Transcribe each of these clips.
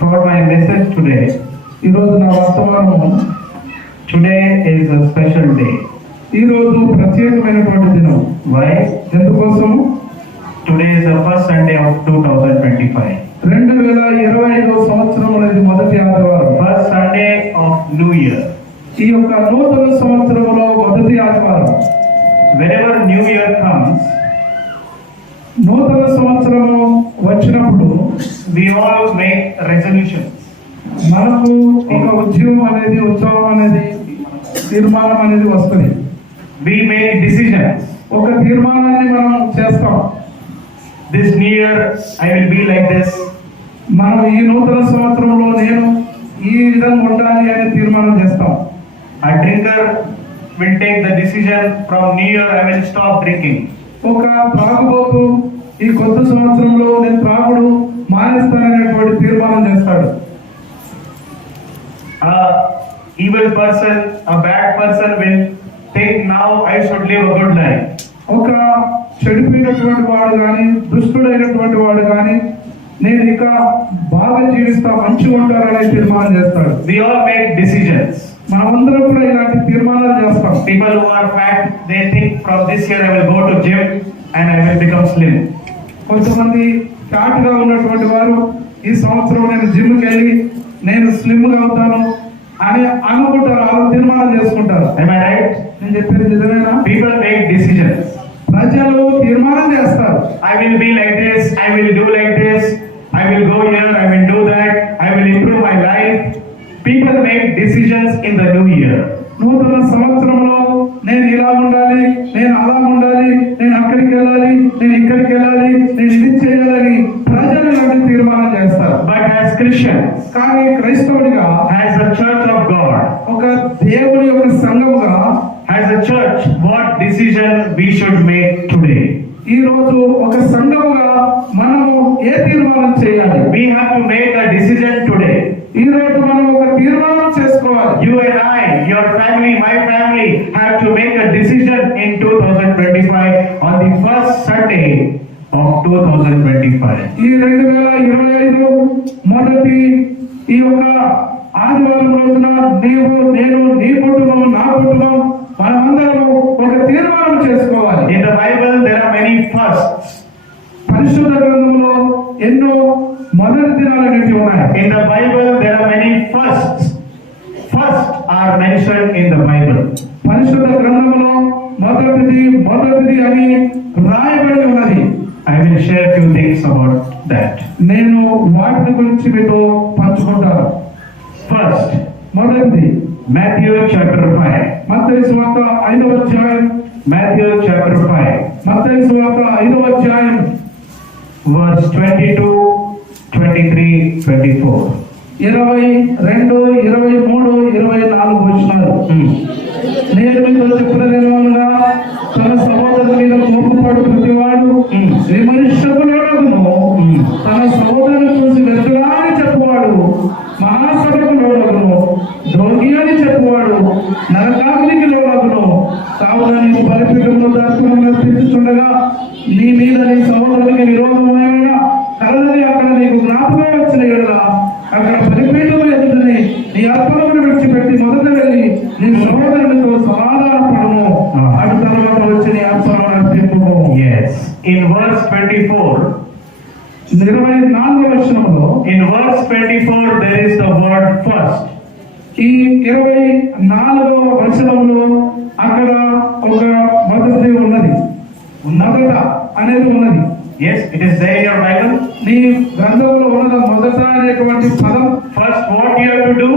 for my message today. ఈరోజు నా వర్తమానము today is a special day. ఈరోజు ప్రత్యేకమైనటువంటి దినం. Why? ఎందుకోసం? Today is the first Sunday of 2025. 2025 సంవత్సరములది మొదటి ఆదివారం. First Sunday of New Year. ఈ యొక్క నూతన సంవత్సరములో మొదటి ఆదివారం. Whenever New Year comes, నూతన సంవత్సరము వచ్చినప్పుడు we all make resolutions. మనకు ఒక ఉద్యమం అనేది ఉత్సవం అనేది తీర్మానం అనేది వస్తుంది. We make decisions. ఒక తీర్మానాన్ని మనం చేస్తాం. This new year I will be like this. మనం ఈ నూతన సంవత్సరంలో నేను ఈ విధంగా ఉండాలి అని తీర్మానం చేస్తాం. A drinker will take the decision from new year I will stop drinking. ఒక త్రాగుబోతు ఈ కొత్త సంవత్సరంలో నేను త్రాగుడు మానేస్తాననేటువంటి తీర్మానం చేస్తాడు. A evil person, a bad person will think now I should live a good life. ఒక చెడిపోయినటువంటి వాడు కానీ దుష్టుడైనటువంటి వాడు కానీ నేను ఇక బాగా జీవిస్తా మంచిగా ఉంటారనే తీర్మానం చేస్తాడు. We all make decisions. మనమందరం కూడా ఇలాంటి తీర్మానాలు చేస్తాం. People who are fat, they think from this year I will go to gym and I will become slim. కొంతమంది ఫ్యాట్ గా ఉన్నటువంటి వారు ఈ సంవత్సరం నేను జిమ్ కి వెళ్ళి నేను స్లిమ్ గా అవుతాను అని అనుకుంటారు, వాళ్ళు తీర్మానం చేసుకుంటారు. Am I right? నేను చెప్పేది నిజమేనా? People make decisions. ప్రజలు తీర్మానం చేస్తారు. I will be like this, I will do like this, I will go here, I will do that, I will improve my life. People make decisions in the new year. నూతన సంవత్సరంలో నేను ఇలా ఉండాలి, నేను అలా ఉండాలి, నేను అక్కడికి వెళ్ళాలి, నేను ఇక్కడికి వెళ్ళాలి, నేను ఇది చేయాలని ప్రజలు ఇలాంటి తీర్మానం చేస్తారు. But as Christians, కానీ క్రైస్తవుడిగా, as a church of God, ఒక దేవుని యొక్క సంఘముగా, as a church, what decision we should make today? ఈ రోజు ఒక సంఘముగా మనము ఏ తీర్మానం చేయాలి? We have to make a decision today. ఈ రోజు మనం ఒక తీర్మానం చేసుకోవాలి. You and I, your family, my family have to make a decision in 2025 on the first Sunday of 2025. ఈ 2025 మొదటి ఈ యొక్క ఆదివారం రోజున నీవు, నేను, నీ కుటుంబం, నా కుటుంబం మనమందరం ఒక తీర్మానం చేసుకోవాలి. In the Bible there are many firsts. పరిశుద్ధ గ్రంథంలో ఎన్నో మొదటి దినాలు అనేవి ఉన్నాయి. In the Bible there are many firsts. First are mentioned in the Bible. పరిశుద్ధ గ్రంథంలో మొదటిది అని రాయబడి ఉన్నది. I will share few things about that. నేను వాటి గురించి మీతో పంచుకుంటాను. First, మొదటిది Matthew chapter 5. మత్తయి సువార్త 5వ అధ్యాయం. Matthew chapter 5. మత్తయి సువార్త 5వ అధ్యాయం verse 22, 23, 24. 22, 23, 24 వచనాలు. నేను మీతో చెప్పినదేమనగా తన సహోదరుని మీద కోపపడు ప్రతివాడు విమర్శకులను, తన సహోదరుని చూసి వ్యర్థుడా అని చెప్పువాడు మహాసభకు లోనగును, ద్రోహి అని చెప్పువాడు నరకాగ్నికి లోనగును. కావున నీకు బలిపీఠంలో దర్శనం నర్పించుచుండగా నీ మీద నీ సహోదరునికి విరోధమైన కలదని అక్కడ నీకు జ్ఞాపకం వచ్చిన ఎడల అక్కడ బలిపీఠం ఎదుటని నీ అర్పణను విడిచిపెట్టి మొదట వెళ్ళి నీ సహోదరునితో సమాధానపడము, అటు తర్వాత వచ్చి నీ అర్పణను అర్పింపుము. In verse 24, 24వ వచనంలో, in verse 24 there is the word first. ఈ 24వ వచనంలో అక్కడ ఒక మొదటిది ఉన్నది, మొదట అనేది ఉన్నది. Yes, it is there in your Bible. నీ గ్రంథంలో ఉన్నది మొదట అనేటువంటి పదం. First what you have to do?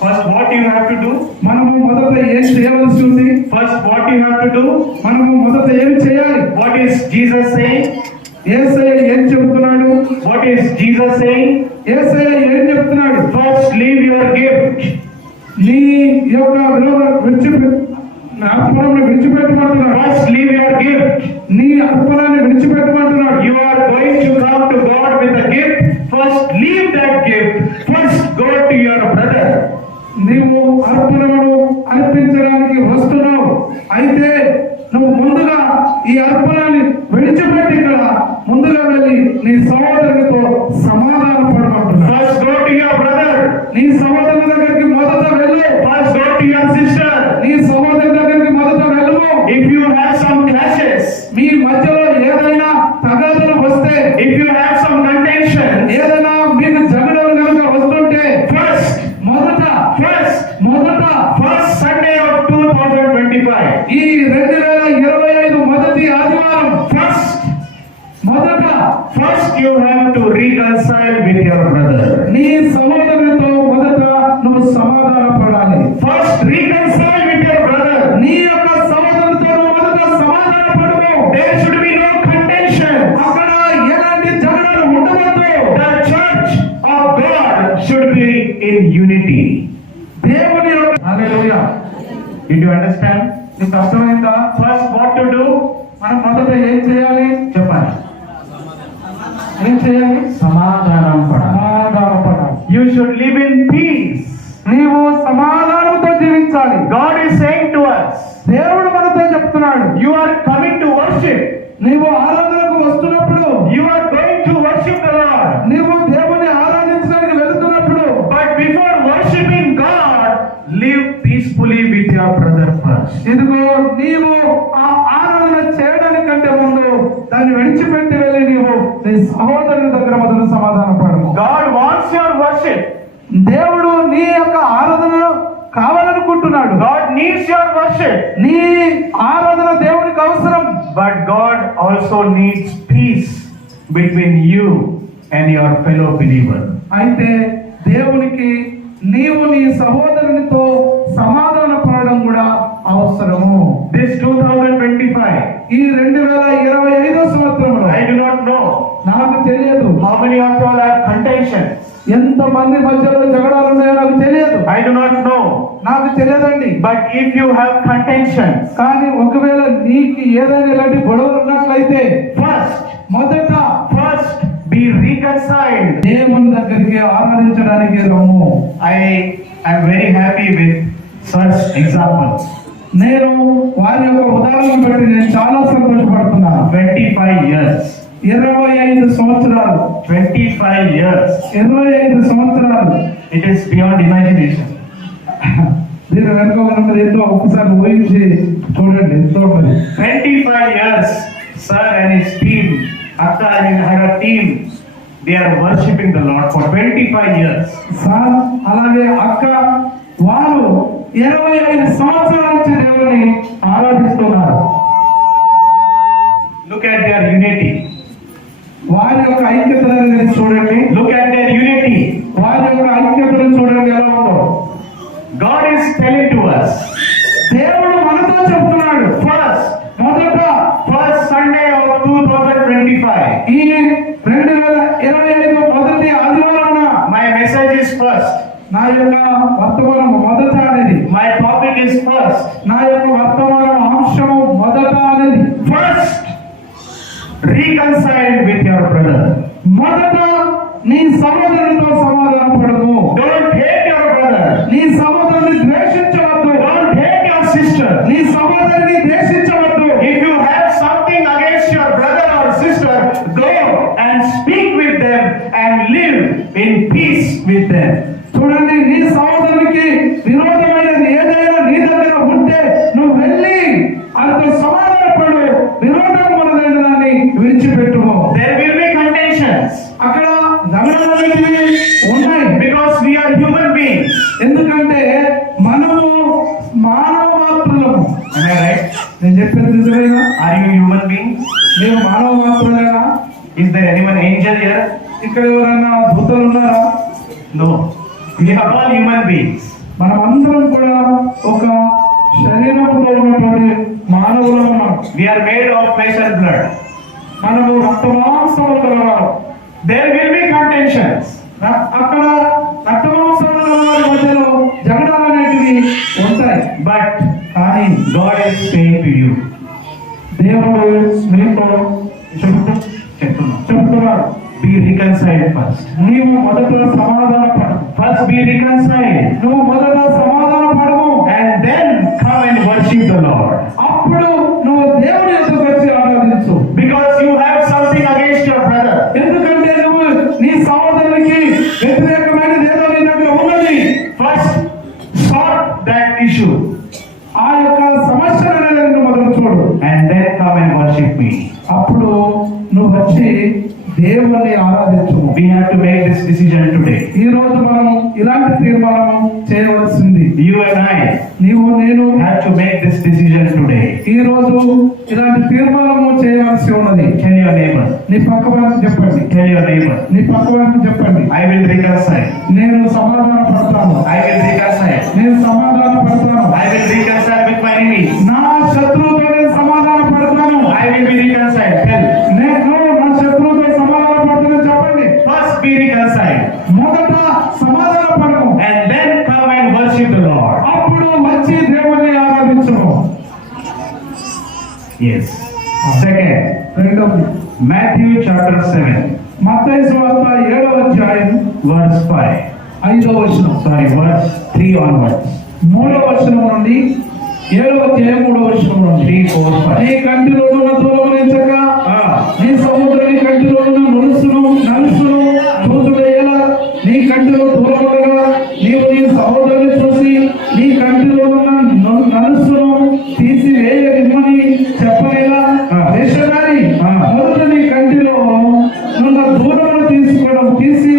First what you have to do? మనము మొదట ఏం చేయవలసి ఉంది? First what you have to do? మనము మొదట ఏం చేయాలి? What is Jesus saying? యేసయ్య ఏం చెప్తున్నాడు? What is Jesus saying? యేసయ్య ఏం చెప్తున్నాడు? First leave your gift. నీ యొక్క అర్పణను విడిచిపెట్టమంటున్నాడు. First leave your gift. నీ అర్పణాన్ని విడిచిపెట్టమంటున్నాడు. You are going to come to God with a gift. First leave that gift. First go to your brother. నీవు అర్పణను అర్పించడానికి వస్తున్నావు, అయితే నువ్వు ముందుగా ఈ అర్పణాన్ని విడిచిపెట్టి ఇక్కడ ముందుగా వెళ్ళి నీ సహోదరునితో సమాధాన పడమంటున్నాడు. First go to your brother. నీ సహోదరుని దగ్గరికి మొదట వెళ్ళు. First go to your sister. నీ సహోదరుని దగ్గరికి మొదట వెళ్ళు. If you have some clashes, మీ మధ్యలో ఏదైనా తగాదులు వస్తే, if you have some contention, ఏదైనా మీకు జగడలు కనుక వస్తుంటే, first Sunday of 2025, ఈ 2025 మొదటి ఆదివారం first you have to reconcile with your brother. నీ సహోదరునితో మొదట నువ్వు సమాధాన పడాలి. First reconcile with your brother. నీ యొక్క సహోదరునితో మొదట సమాధాన పడము. There should be no contention. అక్కడ ఎలాంటి జగడలు ఉండవద్దు. The church of God should be in unity. దేవుని యొక్క హల్లెలూయా. Did you understand? నీకు అర్థమైందా? First what to do? మనం మొదట ఏం చేయాలి చెప్పండి. ఏం చేయాలి? సమాధానం పడాలి. You should live in peace. నీవు సమాధానంతో జీవించాలి. God is saying to us, దేవుడు మనతో చెప్తున్నాడు, you are coming to worship. నీవు ఆరాధనకు వస్తున్నప్పుడు, You are going to worship the Lord. నీవు దేవుని ఆరాధించడానికి వెళుతున్నప్పుడు, But before worshiping God, live peacefully with your brother first. ఇదిగో నీవు ఆ ఆరాధన చేయడానికంటే ముందు దాన్ని విడిచిపెట్టి వెళ్ళి నీవు నీ సహోదరుని దగ్గర మొదలు సమాధాన పడము. God wants your worship. దేవుడు నీ యొక్క ఆరాధనను కావాలనుకుంటున్నాడు. God needs your worship. నీ ఆరాధన దేవునికి అవసరం. But God also needs peace between you and your fellow believer. అయితే దేవునికి నీవు నీ సహోదరునితో సమాధాన పడడం కూడా అవసరము. This 2025, ఈ 2025 సంవత్సరంలో I do not know నాకు తెలియదు how many of you all have contention. ఎంత మంది మధ్యలో జగడాలు ఉన్నాయో నాకు తెలియదు. I do not know. నాకు తెలియదండి. But if you have contention, కానీ ఒకవేళ నీకు ఏదైనా ఇలాంటి గొడవలు ఉన్నట్లయితే మొదట first be reconciled. దేవుని దగ్గరికి ఆరాధించడానికి రమ్ము. I am very happy with such examples. నేను వారి యొక్క ఉదాహరణ బట్టి నేను చాలా సంతోషపడుతున్నాను. 25 years. 25 సంవత్సరాలు. 25 years. 25 సంవత్సరాలు. It is beyond imagination. దీని వెనుక ఉన్నది ఎంతో ఒక్కసారి ఊహించి చూడండి ఎంతో ఉన్నది. 25 years, sir and his team, Akka and her team, they are worshipping the Lord for 25 years. Sir అలాగే అక్క వారు 25 సంవత్సరాల నుంచి దేవుని ఆరాధిస్తున్నారు. Look at their unity. వారి యొక్క ఐక్యతను చూడండి. Look at their unity. వారి యొక్క ఐక్యతను చూడండి ఎలా ఉందో. God is telling to us, దేవుడు మనతో చెప్తున్నాడు, first Sunday of 2025. ఈ 2025 మొదటి ఆదివారం My message is first. నా యొక్క వర్తమానం మొదట అనేది. My topic is first. నా యొక్క వర్తమానం అంశము మొదట అనేది. First, reconcile with your brother. మొదట నీ సహోదరునితో సమాధాన పడము. Don't hate your brother. నీ సహోదరుని ద్వేషించవద్దు. Don't hate your sister. నీ సహోదరుని ద్వేషించవద్దు. If you have something against your brother or sister, go and speak with them and live in peace with them. చూడండి, నీ సహోదరునికి విరోధమైనది ఏదైనా నీ దగ్గర ఉంటే నువ్వు వెళ్ళి ఆయనతో సమాధాన పడు. విరోధం మనదైన దాన్ని విడిచిపెట్టుము. There will be contentions. అక్కడ జగడాలనేవి ఉన్నాయి. Because we are human beings. ఎందుకంటే మనము మానవ మాత్రులము. Am I right? నేను చెప్పేది నిజమేనా? Are you human beings? మేము మానవ మాత్రులేనా? Is there anyone angel here? ఇక్కడ ఎవరైనా భూతాలు ఉన్నారా? No. We are all human beings. మనం అందరం కూడా ఒక శరీరంలో ఉన్నటువంటి మానవులు ఉన్నాం. We are made of flesh and blood. మనము రక్త మాంసములు కలవారు. There will be contentions. అక్కడ రక్త మాంసముల వారి మధ్యలో జగడాలు అనేటివి ఉంటాయి. But కానీ God is saying to you, దేవుడు నీతో చెప్తున్నాడు, be reconciled first. నీవు మొదట సమాధాన పడు. First be reconciled. నువ్వు మొదట సమాధాన పడము. And then come and worship the Lord. అప్పుడు నువ్వు దేవుని యొద్దకు వచ్చి ఆరాధించు. Because you have something against your brother. ఎందుకంటే నువ్వు నీ సహోదరునికి వ్యతిరేకమైనది ఏదో నీ దగ్గర ఉన్నది. First, sort that issue ఆ యొక్క సమస్య అనేది మొదలు చూడు, and then come and worship me. అప్పుడు నువ్వు వచ్చి దేవుణ్ణి ఆరాధించు. We have to make this decision today. ఈ రోజు మనం ఇలాంటి తీర్మానం చేయవలసింది. You and I నీవు నేను have to make this decision today. ఈ రోజు ఇలాంటి తీర్మానము చేయవలసి ఉన్నది. Tell your neighbor. నీ పక్క వారికి చెప్పండి. Tell your neighbor. నీ పక్క వారికి చెప్పండి. I will reconcile. నేను సమాధాన పడతాను. I will reconcile. నేను సమాధాన పడతాను. I will reconcile with my enemies. నా శత్రువుతో నేను సమాధాన పడతాను. I will be reconciled. Tell. నేను నా శత్రువుతో సమాధాన పడతాను చెప్పండి. First be reconciled. మొదట సమాధాన పడము. And then come and worship the Lord. అప్పుడు వచ్చి దేవుని ఆరాధించము. Yes. Second, రెండవది Matthew chapter 7, మత్తయి సువార్త 7వ అధ్యాయం verse 5. 5వ వచనం. Sorry, verse 3 onwards. 3వ వచనం నుండి 7వ అధ్యాయం 3వ వచనం నుండి 3, 4, 5. నీ కంటిలో ఉన్న దూరమునించక నీ సహోదరుని కంటిలో ఉన్న నలుసును చూసుడేలా నీ కంటిలో దూరముగా నీవు నీ సహోదరుని చూసి నీ కంటిలో ఉన్న నలుసును తీసివేయమని చెప్పలేలా. వేషధారి మొదట నీ కంటిలో ఉన్న దూరమును తీసి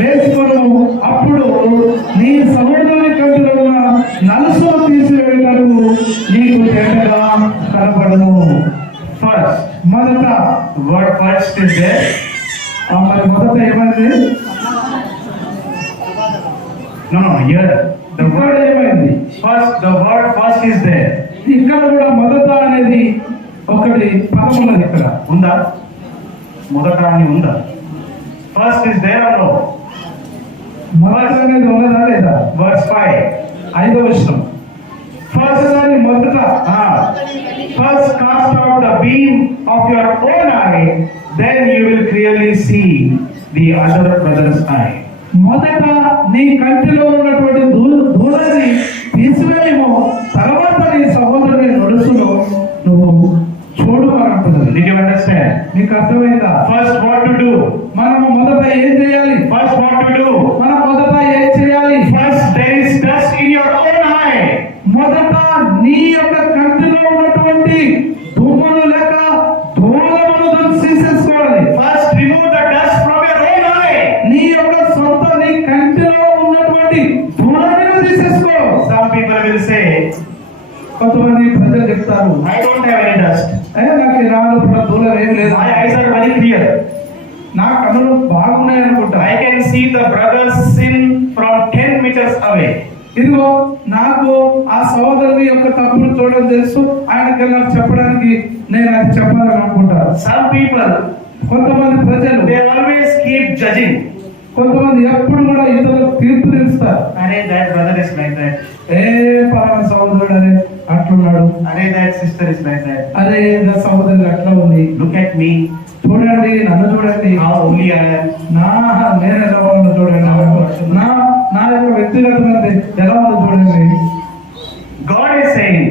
వేసుకోవడము, అప్పుడు నీ సహోదరుని కంటిలో ఉన్న నలుసును తీసివేయటకు నీకు తేటగా కనపడను. First, మొదట word first is there. మరి మొదట ఏమైంది? No, here the ఇక్కడ word ఏమైంది? first, the word first is there. ఇక్కడ కూడా మొదట అనేది ఒకటి పదం ఉన్నది. ఇక్కడ ఉందా? మొదట అని ఉందా? First is there or no? మొదట అనేది ఉన్నదా లేదా? Verse 5. 5వ వచనం. ఫస్ట్ అని మొదట First cast out the beam of your own eye, then you will clearly see the other brother's eye. మొదట నీ కంటిలో ఉన్నటువంటి దూరాన్ని తీసివేయము, తర్వాత నీ సహోదరుని నడుసును నువ్వు చూడు అని అంటున్నది. Did you understand? నీకు అర్థమైందా? First what to do? మనము మొదట ఏం చేయాలి? First what to do? మనం మొదట ఏం చేయాలి? First there is dust in your own eye. మొదట నీ యొక్క కంటిలో ఉన్నటువంటి దుమ్మును లేక ధూళమును తీసేసుకోవాలి. First remove the dust from your own eye. నీ యొక్క సొంత నీ కంటిలో ఉన్నటువంటి ధూళాన్ని తీసేసుకో. Some people will say, కొంతమంది ప్రజలు చెప్తారు, I don't have any dust. నాకు ఈ నాలుగు ధూళం ఏం లేదు, My eyes are very clear. నా కన్నులు బాగున్నాయి అనుకుంటా. I can see the brother's sin from 10 meters away. ఇదిగో నాకు ఆ సహోదరుని యొక్క తప్పులు చూడడం తెలుసు, ఆయనకి నాకు చెప్పడానికి నేను అది చెప్పాలని అనుకుంటాను. Some people, కొంతమంది ప్రజలు they always keep judging. కొంతమంది ఎప్పుడు కూడా ఇతరులకు తీర్పు తీరుస్తారు. Arey, that brother is like that. ఏ పలానా సహోదరుడు అనే అట్లున్నాడు, Arey, that sister is like that. అదే నా సహోదరుడు అట్లా ఉంది, Look at me, చూడండి నన్ను చూడండి, how holy I am. నేను ఎలా ఉన్నా చూడండి, నా యొక్క వ్యక్తిగతమైనది ఎలా ఉందో చూడండి. God is saying,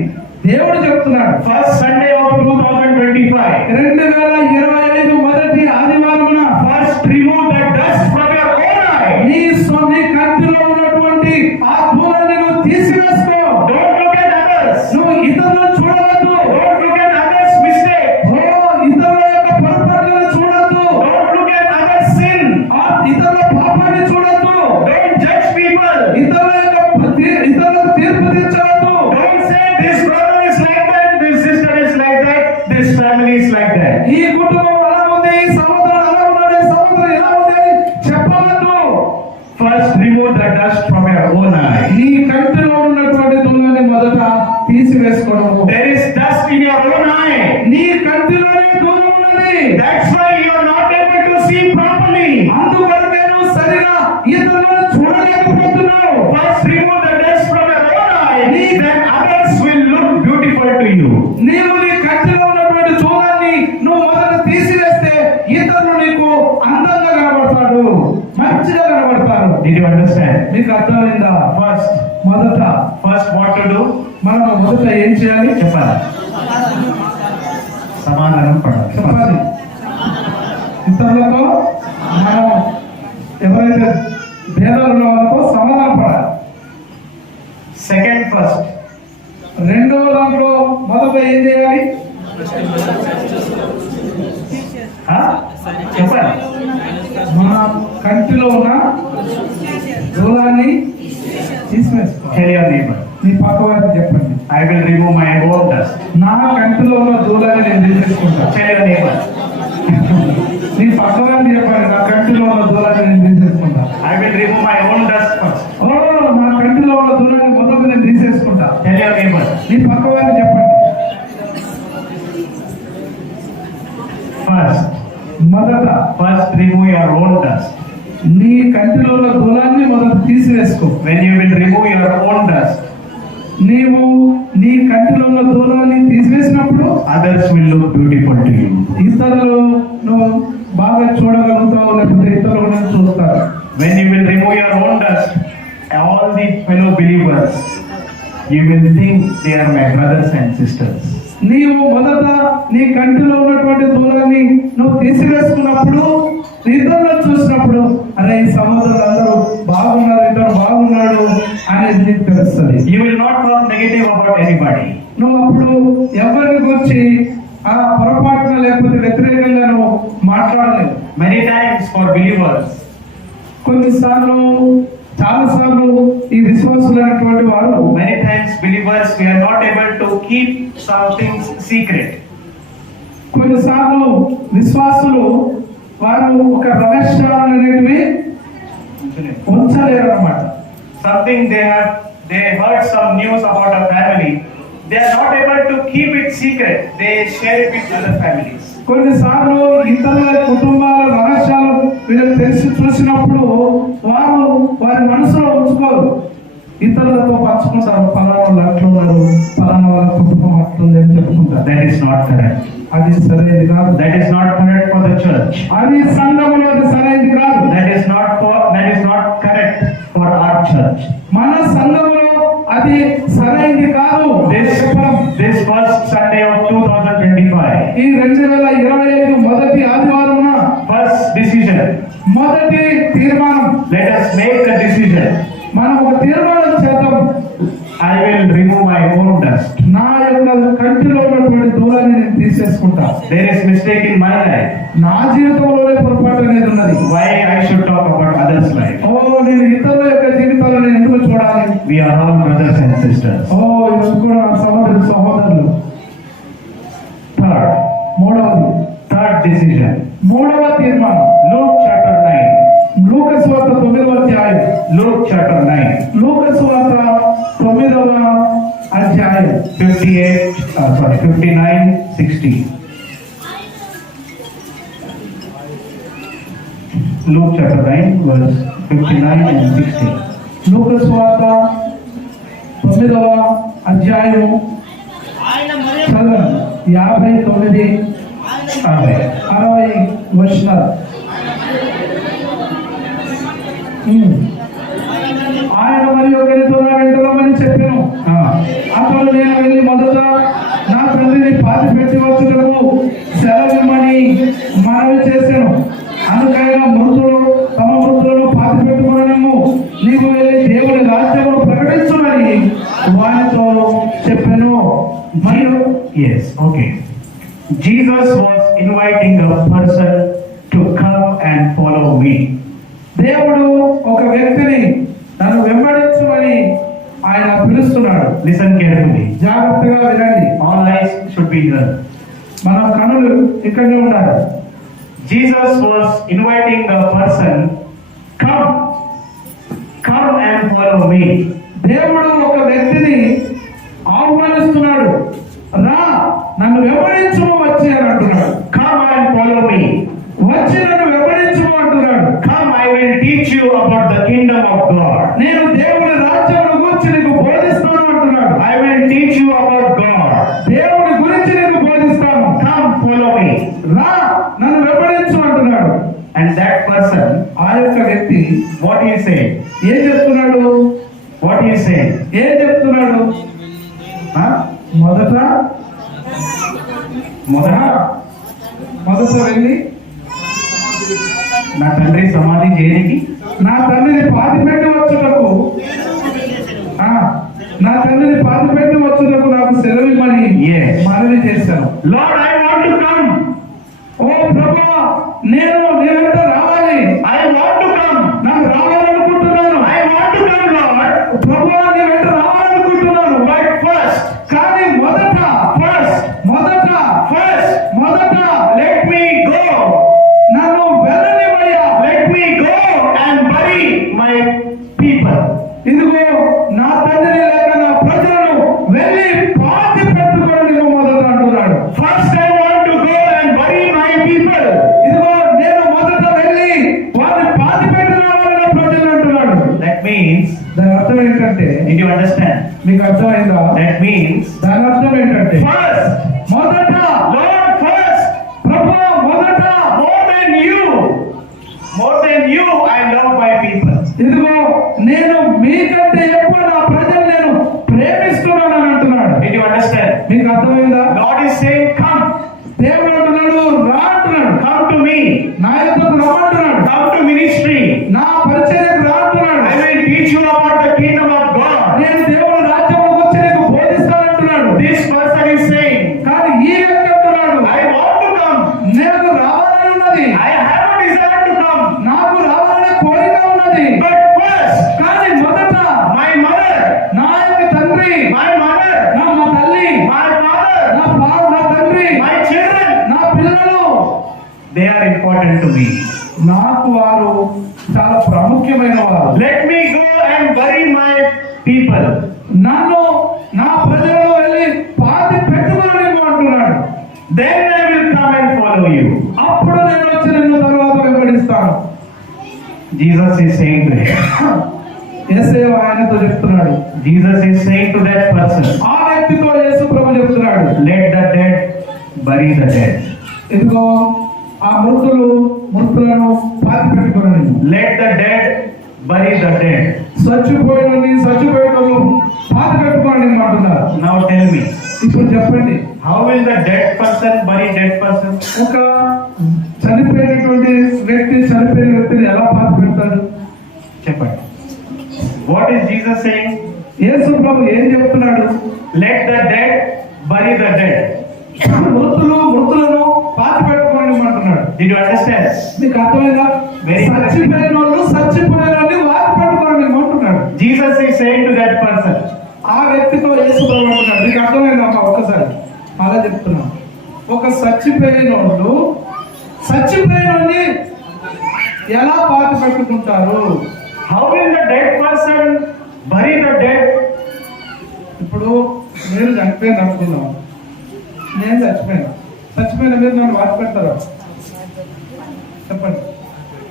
దేవుడు చెప్తున్నాడు, first Sunday of 2025, 2025 మొదటి ఆదివారమున first remove the dust from your own eye. నీ కంటిలో ఉన్నటువంటి ఆ ధూళాన్ని నువ్వు తీసివేసుకో. Don't look at others. నువ్వు ఇతరులను చూడవద్దు. Don't look at others' mistake. ఇతరుల యొక్క పొరపాట్లను చూడొద్దు. Don't look at others' sin. ఇతరుల పాపాన్ని చూడొద్దు. Don't judge people. ఇతరులకు తీర్పు తీర్చవద్దు. Don't say this brother is like that, this sister is like that, this family is like that. ఈ కుటుంబం అలా ఉంది, ఈ సహోదరుడు అలా ఉన్నాడు, ఈ సహోదరు ఇలా ఉంది అని చెప్పవద్దు. First remove the dust from your own eye. నీ కంటిలో ఉన్నటువంటి ధూళాన్ని మొదట తీసివేసుకోవడం. There is dust in your own eye. నీ కంటిలోనే ధూళం ఉన్నది. That's why you are not able to see properly. అందువరకే నువ్వు సరిగా ఇతరులను చూడలేకపోతున్నావు. First remove the dust from your own eye, then others will look beautiful to you. నీవు నీ కంటిలో ఉన్నటువంటి ధూళాన్ని నువ్వు మొదట తీసివేస్తే ఇతరులు నీకు అందంగా కనబడతాడు, మంచిగా కనబడతారు. Did you understand? నీకు అర్థమైందా? మొదట First what to do? మనం మొదట ఏం చేయాలి చెప్పాలి. సమాధానం పడాలి. చెప్పాలి. ఇతరులతో మనం ఎవరైతే భేదాలు ఉన్న వాళ్ళతో సమాధాన పడాలి. Second first. రెండవ దాంట్లో మొదట ఏం చేయాలి? చెప్పండి. మన కంటిలో ఉన్న దూలాన్ని తీసివేసుకోవాలి. Tell your neighbor. నీ పక్క వారికి చెప్పండి, I will remove my own dust. నా కంటిలో ఉన్న దూలాన్ని నేను తీసేసుకుంటా. Tell your neighbor. నీ పక్క వారికి చెప్పండి, నా కంటిలో ఉన్న దూలాన్ని నేను తీసేసుకుంటా. I will remove my own dust first. ఓ, నా కంటిలో ఉన్న దూలాన్ని మొదట నేను తీసేసుకుంటా. Tell your neighbor. నీ పక్క వారికి చెప్పండి. First remove your own dust. నీ కంటిలో ఉన్న దూలాన్ని మొదట తీసివేసుకో. When you will remove your own dust, నీవు నీ కంటిలో ఉన్న దూలాన్ని తీసివేసినప్పుడు others will look beautiful to you. ఇతరులు నువ్వు బాగా చూడగలుగుతావు, లేకపోతే ఇతరులు కూడా చూస్తారు. When you will remove your own dust, all the fellow believers, you will think they are my brothers and sisters. నీవు మొదట నీ కంటిలో ఉన్నటువంటి దూలాన్ని నువ్వు తీసివేసుకున్నప్పుడు ఇతరులను చూసినప్పుడు, అరే ఈ సహోదరులు అందరూ బాగున్నారు, ఇతను బాగున్నాడు అనేది నీకు తెలుస్తుంది. You will not talk negative about anybody. నువ్వు అప్పుడు ఎవరిని గురించి ఆ పొరపాటున లేకపోతే వ్యతిరేకంగా నువ్వు మాట్లాడలేదు. Many times for believers, కొన్నిసార్లు చాలాసార్లు ఈ విశ్వాసులైనటువంటి వారు many times believers, we are not able to keep some things secret. కొన్నిసార్లు విశ్వాసులు వారు ఒక రహస్యాలు అనేటివి ఉంచలేరు అన్నమాట. Something they heard some news about a family, they are not able to keep it secret. They share it with other families. కొన్నిసార్లు ఇతరుల కుటుంబాల రహస్యాలు వీళ్ళకి తెలిసి చూసినప్పుడు వారు వారి మనసులో ఉంచుకోరు, ఇతరులతో పంచుకుంటారు. ఫలానా వాళ్ళు అట్లున్నారు, ఫలానా వాళ్ళ కుటుంబం అట్లుంది అని చెప్పుకుంటారు. That is not correct. అది సరైనది కాదు. That is not correct for the church. అది సంఘంలో అది సరైనది కాదు. That is not correct for our church. మన సంఘంలో అది సరైనది కాదు. This first Sunday of 2025, ఈ 2025 మొదటి ఆదివారం first decision, మొదటి తీర్మానం, let us make the decision. మనం ఒక తీర్మానం చేద్దాం. I will remove my own dust. నా యొక్క కంటిలో ఉన్నటువంటి దూరాన్ని నేను తీసేసుకుంటా. There is mistake in my life. నా జీవితంలోనే పొరపాటు అనేది ఉన్నది. Why I should talk about others' life? ఓ, నేను ఇతరుల యొక్క జీవితాలను నేను ఎందుకు చూడాలి? We are all brothers and sisters. ఓ, ఇవన్నీ కూడా నా సహోదరులు. Third decision. మూడవ తీర్మానం, Luke chapter 9. లూకా సువార్త 9వ అధ్యాయం. Luke chapter 9. లూకా సువార్త 9వ అధ్యాయం 59, 60. Luke chapter 9, verse 59 and 60. లూకా సువార్త 9వ అధ్యాయం చదవండి. 59, 60 వచనాలు. ఆయన మరి ఒకరితో వెంటనే చెప్పాను. అతడు నేను వెళ్ళి మొదట నా తండ్రిని పాతి పెట్టి వచ్చుటకు సెలవిమ్మని మనవి చేశాను. అందుకైనా మృతులు తమ మృతులను పాతి పెట్టుకున్నాము, నీకు వెళ్ళి దేవుని రాజ్యమును ప్రకటించుమని వారితో చెప్పాను. మరియు Yes, okay. Jesus was inviting a person to come and follow me. దేవుడు ఒక వ్యక్తిని నన్ను వెంబడించమని ఆయన పిలుస్తున్నాడు. Listen carefully. జాగ్రత్తగా వినండి. All eyes should be here. మన కనులు ఇక్కడే ఉండాలి. Jesus was inviting a person, come and follow me. దేవుడు ఒక వ్యక్తిని ఆహ్వానిస్తున్నాడు, రా నన్ను వెంబడించుము వచ్చి అని అంటున్నాడు. Come and follow me. వచ్చి నన్ను వెంబడించుము అంటున్నాడు. Come, I will teach you about the kingdom of God. నేను దేవుని రాజ్యమును గురించి నీకు బోధిస్తాను అంటున్నాడు. I will teach you about God. దేవుని గురించి నీకు బోధిస్తాను. Come, follow me. రా నన్ను వెంబడించు అంటున్నాడు. And that person, ఆ యొక్క వ్యక్తి what he said? ఏం చెప్తున్నాడు? What he said? ఏం చెప్తున్నాడు? మొదట వెళ్ళి నా తండ్రి సమాధి చేయడానికి నా తండ్రిని పాతి పెట్టి వచ్చుటకు నా తండ్రిని పాతి పెట్టి వచ్చుటకు నాకు సెలవు ఇవ్వని Yes. మనవి చేశాను. Lord, I want to come. ఓ ప్రభువా, నేను నీ వెంట రావాలి. I want to come. నాకు రావాలనుకుంటున్నాను. I want to come, Lord. ప్రభువా, నీ వెంట రావాలనుకుంటున్నాను. But first, కానీ మొదట let me go. నన్ను వెళ్ళనివయ్యా. Let me go and bury my people. ఇదిగో నా తండ్రి లేక నా ప్రజలను వెళ్ళి పాతి పెట్టుకోండి మొదట అంటున్నాడు. First, I want to go and bury my people. ఇదిగో నేను మొదట వెళ్ళి వారిని పాతి పెట్టి రావాలి నా ప్రజలు అంటున్నాడు. That means, దాని అర్థం ఏంటంటే, did you understand? మీకు అర్థమైందా? That means, దాని అర్థం ఏంటంటే, first, మొదట Lord, first, ప్రభువా, మొదట more than you, I love my people. ఇదిగో నేను మీకంటే ఎక్కువ నా ప్రజలు నేను ప్రేమిస్తున్నాను అని అంటున్నాడు. Did you understand? మీకు అర్థమైందా? Lord is saying, come, దేవుడు అంటున్నాడు, రా అంటున్నాడు. come to me, నా యొద్దకు రమ్మంటున్నాడు. come to ministry. నా పరిచర్యకు రా అంటున్నాడు. I will teach you about the kingdom of God. నేను దేవుడు రాజ్యంలోకి వచ్చి నీకు బోధిస్తానంటున్నాడు. This person is saying, కానీ ఈ వ్యక్తి అంటున్నాడు, I want to come. నేను రావాలని ఉన్నది, I have a desire to come. నాకు రావాలనే కోరిక ఉన్నది. But first, కానీ మొదట my mother, నా యొక్క తండ్రి, my mother, మా తల్లి, my father, నా తండ్రి, my children, నా పిల్లలు, they are important to me. నాకు వారు చాలా ప్రాముఖ్యమైన వారు. Let me go and bury my people. నన్ను నా ప్రజలలో వెళ్ళి పాతి పెట్టుకొని అంటున్నాడు. Then I will come and follow you. అప్పుడు నేను వచ్చి నిన్ను తర్వాత వెంబడిస్తాను. Jesus is saying to him. యేసయ్య ఆయనతో చెప్తున్నాడు. Jesus is saying to that person, ఆ వ్యక్తితో యేసు ప్రభు చెప్తున్నాడు, let the dead bury the dead. ఇదిగో ఆ మృతులను పాతి పెట్టుకోండి. Let the dead bury the dead. చచ్చిపోయిన పాతి పెట్టుకోండి అంటున్నారు. Now tell me, ఇప్పుడు చెప్పండి, how will the dead person bury dead person? ఒక చనిపోయిన వ్యక్తిని ఎలా పాతి పెడతాడు? చెప్పండి. What is Jesus saying? యేసు ప్రభు ఏం చెప్తున్నాడు? Let the dead bury the dead. మృతులను పాతి పెట్టుకోండి అంటున్నాడు. Did you understand? మీకు అర్థమైందా? Very good. చచ్చిపోయిన పాతి పెట్టుకోండి అంటున్నాడు. Jesus is saying to that person, ఆ వ్యక్తితో యేసు ప్రభు అంటున్నాడు. మీకు అర్థమైందా? ఒక్కసారి అలా చెప్తున్నాం. ఒక చచ్చిపోయినోడిని ఎలా పాతి పెట్టుకుంటారు? how will the dead person bury the dead? ఇప్పుడు మీరు చనిపోయింది అనుకుందాం, నేను చచ్చిపోయిన మీరు నన్ను పాతి పెడతారా? చెప్పండి.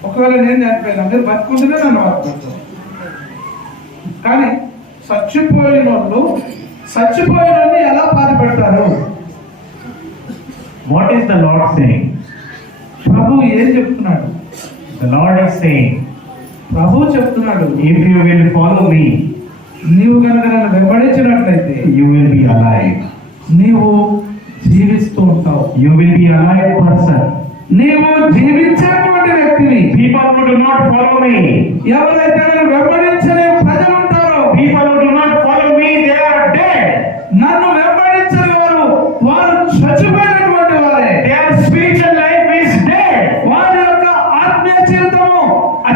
ఒకవేళ నేను చనిపోయినా మీరు బతుకుంటేనే నన్ను పాతి పెడతారు. కానీ చచ్చిపోయినోడిని ఎలా పాతి పెడతారు? What is the Lord saying? ప్రభు ఏం చెప్తున్నాడు? The Lord is saying, ప్రభు చెప్తున్నాడు, if you will follow me, నీవు కనుక నన్ను వెంబడించినట్లయితే you will be alive. నీవు జీవిస్తూ ఉంటావు. You will be alive person. నీవు జీవించేటువంటి వ్యక్తిని. People who do not follow me, ఎవరైతే నన్ను వెంబడించని ప్రజలు ఉంటారో, people who do not follow me, they are dead. నన్ను వెంబడించని వారు చచ్చిపోయినటువంటి వారే. Their spiritual life is dead. వారి యొక్క ఆత్మీయ జీవితము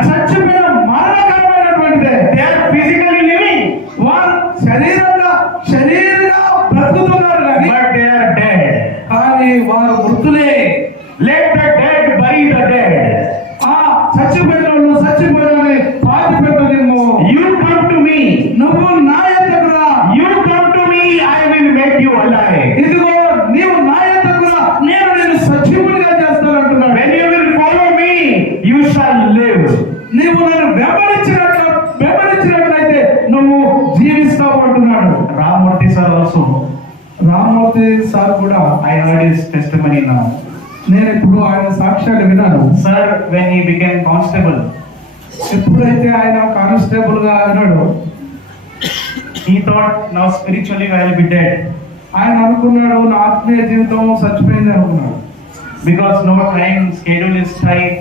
చచ్చిపోయిన మరణకరమైనటువంటిదే. They are physically living, వారు శరీరంగా బ్రతుకుతున్నారు కానీ but they are dead. కానీ వారు మృతులే. Let the dead bury the dead. ఆ చచ్చిపోయిన పాతి పెట్టు. You come to me. నువ్వు నా యొద్దకు రా. You come to me, I will make you alive. ఇదిగో నీవు నా యొద్దకు రా, నేను నిన్ను సజీవునిగా చేస్తానంటున్నాడు. When you will follow me, you shall live. నీవు నన్ను వెంబడించినట్లయితే నువ్వు జీవిస్తావు అంటున్నాడు. Ramurthy sir also, Rammurthy sir కూడా I heard his testimony now. నేను ఇప్పుడు ఆయన సాక్ష్యాలు విన్నాను. Sir, when he became constable, ఎప్పుడైతే ఆయన కానిస్టేబుల్ గా అయినాడు, he thought, now spiritually I will be dead. ఆయన అనుకున్నాడు నా ఆత్మీయ జీవితం చచ్చిపోయింది అనుకున్నాడు. Because no time schedule is tight.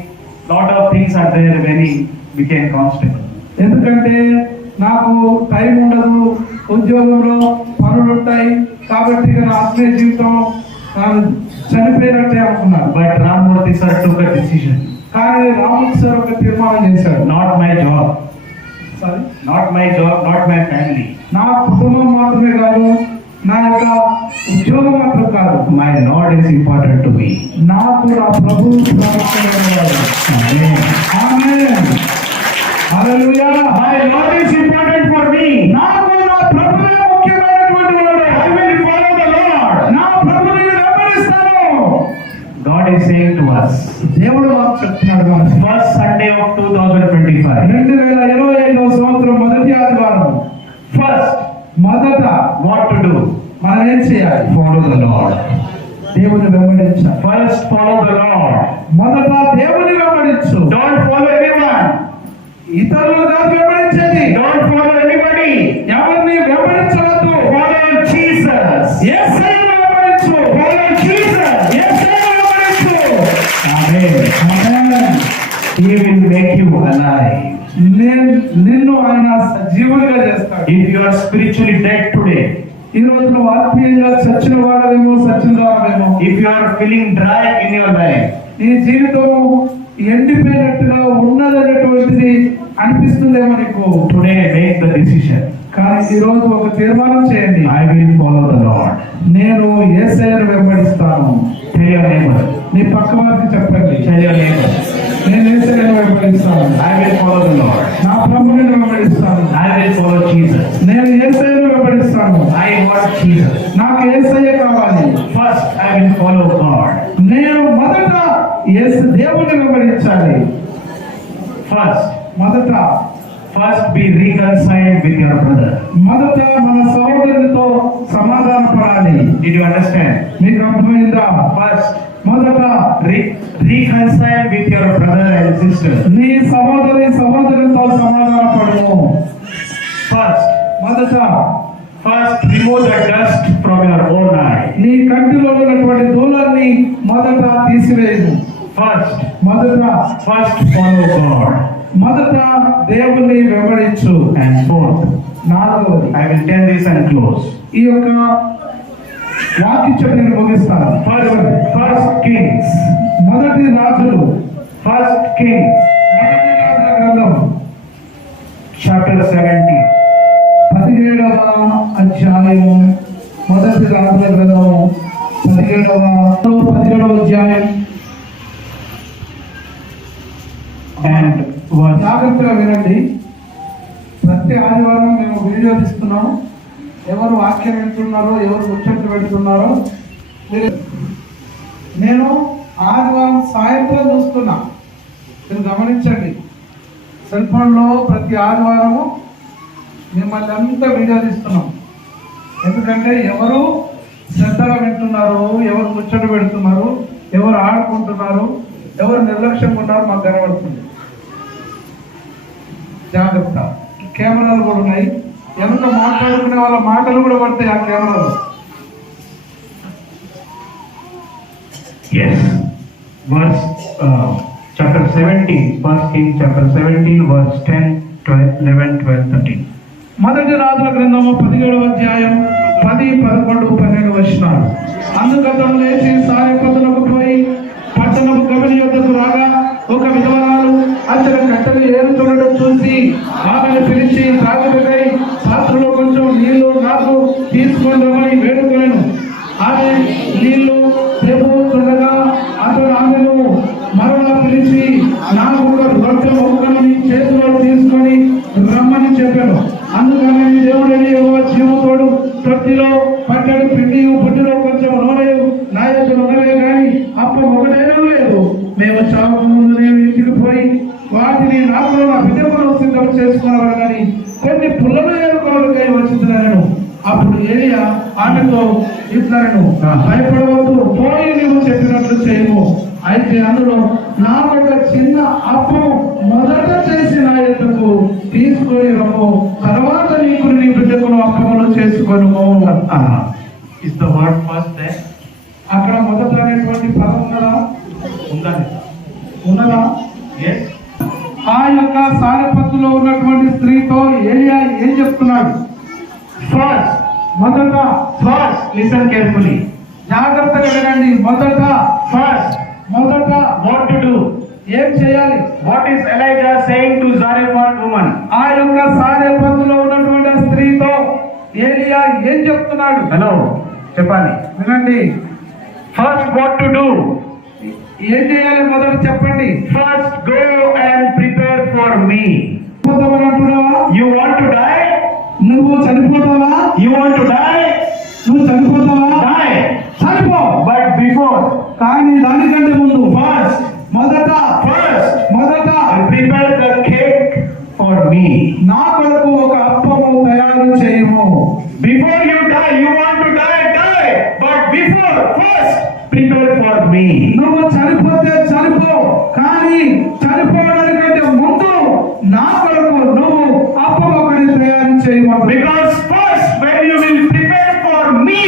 Lot of things are there very became constable. ఎందుకంటే నాకు టైం ఉండదు, ఉద్యోగంలో పనులు ఉంటాయి, కాబట్టి ఇక నా ఆత్మీయ జీవితం చనిపోయినట్టే అనుకున్నాను. But Ramamurthy sir took a decision. కానీ రామూర్తి సార్ ఒక తీర్మానం చేశాడు. Not my job, sorry, not my job, not my family. నా కుటుంబం మాత్రమే కాదు, నా యొక్క ఉద్యోగం మాత్రం కాదు, My Lord is important to me. నాకు నా ప్రభువు ప్రాముఖ్యమైనవాడు. Amen. Amen. Hallelujah. My Lord is important for me. నాకు నా ప్రభువే ముఖ్యమైనటువంటి వాడు. I will follow the Lord. నా ప్రభువుని వెంబడిస్తాను. God is saying to us, దేవుడు మాకు చెప్తున్నాడు మనకి. first Sunday of 2025. 2025వ సంవత్సరం మొదటి ఆదివారం. First, మొదట what to do? మనం ఏం చేయాలి? Follow the Lord. దేవుని వెంబడించాలి. First, follow the Lord. మొదట దేవుని వెంబడించు. Don't follow anyone. ఇతరులు కాదు వెంబడించేది. Don't follow anybody. ఎవరిని వెంబడించవద్దు. Follow Jesus. యేసయ్యను వెంబడించు. Follow Jesus. యేసయ్యను వెంబడించు. Amen. Amen. He will make you alive. నిన్ను ఆయన సజీవునిగా చేస్తాడు. If you are spiritually dead today, ఈ రోజు నువ్వు ఆత్మీయంగా చచ్చిన వాడవేమో, సచ్చిన వాడవేమో, if you are feeling dry in your life, నీ జీవితం ఎండిపోయినట్టుగా ఉన్నదనేటువంటిది అనిపిస్తుందేమో నీకు, today make the decision. కానీ ఈ రోజు ఒక తీర్మానం చేయండి. I will follow the Lord. నేను యేసయ్యను వెంబడిస్తాను. Tell your neighbor. నీ పక్క వారికి చెప్పండి, Tell your neighbor. నేను యేసయ్యను వెంబడిస్తాను. I will follow the Lord. నా ప్రభువుని వెంబడిస్తాను. I will follow Jesus. నేను యేసయ్యను వెంబడిస్తాను. I want Jesus. నాకు యేసయ్య కావాలి. First, I will follow God. నేను మొదట దేవుని వెంబడించాలి. First be reconciled with your brother. మొదట మన సహోదరునితో సమాధాన పడాలి. Did you understand? మీకు అర్థమైందా? First, మొదట reconcile with your brother and sister. నీ సహోదరునితో సమాధాన పడము. First, remove the dust from your own eye. నీ కంటిలో ఉన్నటువంటి ధూళాన్ని మొదట తీసివేయు. First, follow God. మొదట దేవుని వెంబడించు. And fourth, నాలుగవది, I will tell this and close. ఈ యొక్క వాక్యం నేను ముగిస్తాను. First Kings. మొదటి రాజులు. First Kings, మొదటి రాజుల గ్రంథం chapter 17. 17వ అధ్యాయము. మొదటి రాజుల గ్రంథము 17వ అధ్యాయం. And verse. జాగ్రత్తగా వినండి. ప్రతి ఆదివారం మేము వీడియో తీస్తున్నాం. ఎవరు వాక్యం వింటున్నారో, ఎవరు ముచ్చట్లు పెడుతున్నారో నేను ఆదివారం సాయంత్రం చూస్తున్నా. మీరు గమనించండి, సెల్ ఫోన్లో ప్రతి ఆదివారము మిమ్మల్ని అంతా వీడియో తీస్తున్నాం. ఎందుకంటే ఎవరు శ్రద్ధగా వింటున్నారు, ఎవరు ముచ్చట పెడుతున్నారు, ఎవరు ఆడుకుంటున్నారు, ఎవరు నిర్లక్ష్యంగా ఉన్నారు మాకు కనబడుతుంది. జాగ్రత్త. కెమెరాలు కూడా ఉన్నాయి. ఎంత మాట్లాడుకునే వాళ్ళ మాటలు కూడా పడతాయి ఆ కెమెరాలో. Yes. Chapter 17, First Kings chapter 17, verse 10, 12, 11, 12, 13. మొదటి రాజుల గ్రంథము 17వ అధ్యాయం 10, 11, 12 వచనాలు. అందుకతను లేచి సారెపతులకు పోయి పట్టణము గవిని యొద్దకు రాగా ఒక విధవరాలు అతని కట్టెలు ఏరుతుండడం చూసి ఆమెను పిలిచి త్రాగుటకై పాత్రలో కొంచెం నీళ్లు నాకు తీసుకొని రమ్మని వేడుకొనెను. ఆమె నీళ్లు తెప్పుతుండగా అతడు ఆమెను మరలా పిలిచి నాకు ఒక రొట్టె ముక్కను నీ చేతిలో తీసుకొని రమ్మని చెప్పాను. అందుకని దేవుడని జీవతోడు తొట్టిలో పట్టడి పిండి పుట్టిలో కొంచెం నూనె నా యొక్క నూనె కానీ అప్పుడు ఒకటైనా లేదు. మేము చావక ముందు నేను ఇంటికి పోయి వాటిని నాకు నా బిడ్డకు సిద్ధం చేసుకున్నాను. కొన్ని పుల్లను ఏరుకోవడానికై వచ్చిందని అప్పుడు ఏలియా ఆమెతో ఇట్లను భయపడవద్దు, పోయి నీవు చెప్పినట్లు చేయము. అయితే అందులో నా ఒక చిన్న అప్పు మొదట చేసి నా ఎద్దకు తీసుకొని రమ్ము, తర్వాత నీకు నీ బిడ్డకును అప్పములు చేసుకొను. Is the word first there? అక్కడ మొదట అనేటువంటి పదం ఉన్నదా? Undani. ఉన్నదా? ఆ యొక్క సారెపత్తులో ఉన్నటువంటి స్త్రీతో ఏలియా ఏం చెప్తున్నాడు? First, మొదట listen carefully. జాగ్రత్తగా వినండి. First, మొదట what to do? ఏం చేయాలి? What is Elijah saying to Zarephath woman? ఆ యొక్క సారెపత్తులో ఉన్నటువంటి ఆ స్త్రీతో ఏలియా ఏం చెప్తున్నాడు? Hello, చెప్పాలి. వినండి. First, what to do? ఏం చేయాలి మొదట చెప్పండి. First, go and prepare for me. చనిపోతావని అంటున్నావా? You want to die? నువ్వు చనిపోతావా? You want to die? నువ్వు చనిపోతావా? Die. చనిపో. But before, కానీ దానికంటే ముందు first, మొదట prepare the cake for me. నా కొరకు ఒక అప్పము తయారు చేయము. Before you die, you want to die. But before, first, prepare for me. నువ్వు చనిపోతే చనిపో, కానీ చనిపోవడానికంటే ముందు నా కొరకు నువ్వు అప్పము ఒకటి తయారు చేయము. Because first, when you will prepare for me,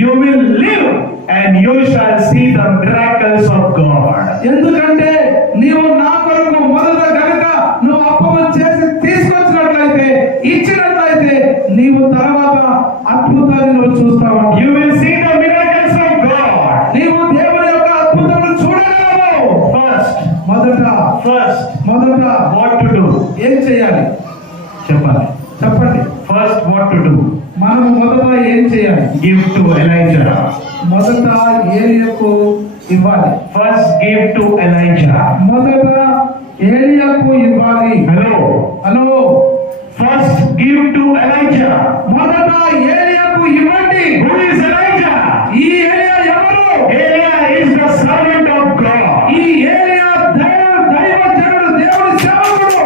you will live and you shall see the miracles of God. ఎందుకంటే నీవు నా కొరకు మొదట గనుక నువ్వు అప్పము చేసి తీసుకొచ్చినట్లయితే, ఇచ్చినట్లయితే నీవు తర్వాత అద్భుతాన్ని నువ్వు చూస్తావు. You will see the miracles of God. నీవు దేవుని యొక్క అద్భుతమును చూడగలవు. First, మొదట what to do? ఏం చేయాలి చెప్పాలి. చెప్పండి. First, what to do? మనం మొదట ఏం చేయాలి? Give to Elijah. మొదట ఏలియాకు ఇవ్వాలి. First, give to Elijah. మొదట ఏలియాకు ఇవ్వాలి. Hello. First, give to Elijah. మొదట ఏలియాకు ఇవ్వండి. Who is Elijah? ఈ ఏలియా ఎవరు? Elijah is the servant of God. ఈ ఏలియా దైవజనుడు, దేవుని సేవకుడు.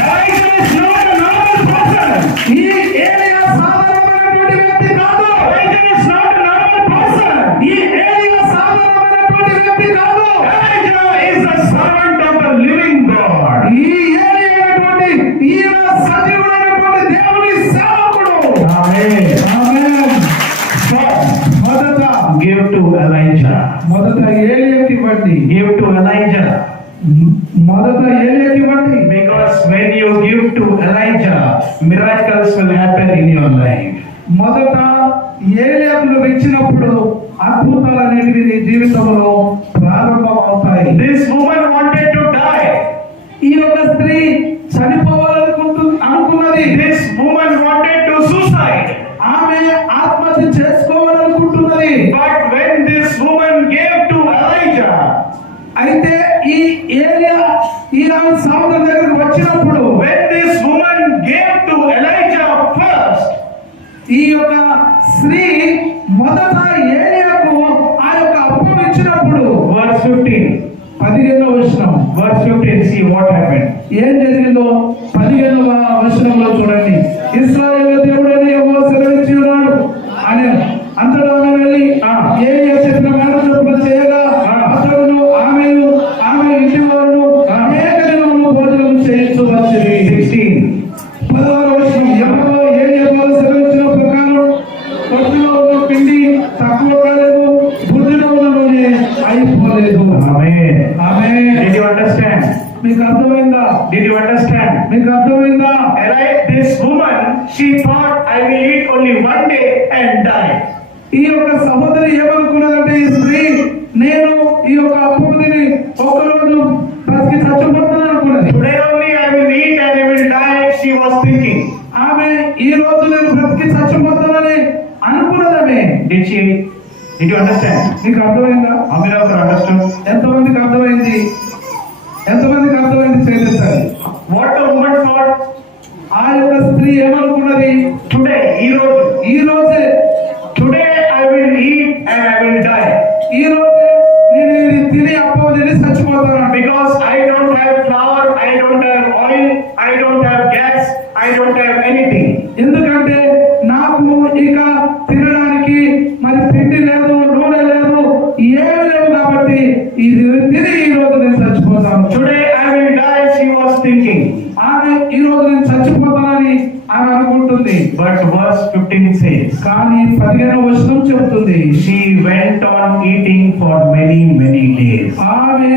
Elijah is not a normal person. ఈ ఏలియా సాధారణమైనటువంటి వ్యక్తి కాదు. Elijah is not a normal person. ఈ ఏలియా సాధారణమైనటువంటి వ్యక్తి కాదు. Elijah is the servant of the living God. ఈ ఏలియా అనేటువంటి ఈయన సజీవుడైనటువంటి దేవుని సేవకుడు. Amen. First, మొదట give to Elijah. మొదట ఏలియాకి ఇవ్వండి. Give to Elijah. మొదట ఏలియాకి ఇవ్వండి. Because when you give to Elijah, miracles will happen in your life. మొదట ఏలియాకు నువ్వు ఇచ్చినప్పుడు అద్భుతాలు అనేటివి నీ జీవితంలో ప్రారంభమవుతాయి. This woman wanted to die. ఈ యొక్క స్త్రీ అనుకున్నది. This woman wanted to suicide. ఆమె ఆత్మహత్య చేసుకోవాలనుకుంటున్నది. But when this woman gave to Elijah, అయితే ఈ ఏలియా ఈ సముద్రం దగ్గరకు వచ్చినప్పుడు, when this woman gave to Elijah first, ఈ యొక్క స్త్రీ మొదట ఏలియాకు ఆ యొక్క అప్పం ఇచ్చినప్పుడు, verse 15. 15వ వచనం. Verse 15, see what happened. ఏం జరిగిందో 15వ వచనంలో చూడండి. ఇశ్రాయేలు దేవుడైన యెహోవా సెలవిచ్చి ఉన్నాడు అని అంతటా ఆమె వెళ్ళి ఏలియా చెప్పిన మాట చొప్పున చేయగా అతడును ఆమె ఇంటి వారు అనేక దినములు భోజనం చేయించు వచ్చిరి. 16. 16వ వచనం. యెహోవా ఏలియాతో సెలవిచ్చిన ప్రకారం పొట్టులో ఉన్న పిండి తక్కువ కాలేదు, బుద్ధిలో ఉన్న నూనె అయిపోలేదు. Amen. Amen. Did you understand? మీకు అర్థమైందా? Did you understand? మీకు అర్థమైందా? This woman, she thought, I will eat only one day and die. ఈ యొక్క సహోదరి ఏమనుకున్నదంటే, ఈ స్త్రీ నేను ఈ యొక్క అప్పము తిని ఒక్కరోజు బ్రతికి చచ్చిపోతాను అనుకున్నది. Today only I will eat and I will die, she was thinking. ఆమె ఈ రోజు నేను బ్రతికి చచ్చిపోతానని అనుకున్నదమే. Did you understand? మీకు అర్థమైందా? How many of you understood? ఎంతమందికి అర్థమైంది? చేసేసారు. What the woman thought? ఆ యొక్క స్త్రీ ఏమనుకున్నది? Today, ఈ రోజే today I will eat and I will die. ఈ రోజే నేను ఇది తిని అప్పము తిని చచ్చిపోతాను. Because I don't have flour, I don't have oil, I don't have gas, I don't have anything. ఎందుకంటే నాకు ఇక తినడానికి మరి పిండి లేదు, నూనె లేదు, ఏమీ లేవు. కాబట్టి ఇది తిని ఈ రోజు నేను చచ్చిపోతాను. Today I will die, she was thinking. ఆమె ఈ రోజు నేను చచ్చిపోతానని ఆమె అనుకుంటుంది. But verse 15 says, కానీ 15వ వచనం చెబుతుంది, she went on eating for many days. ఆమె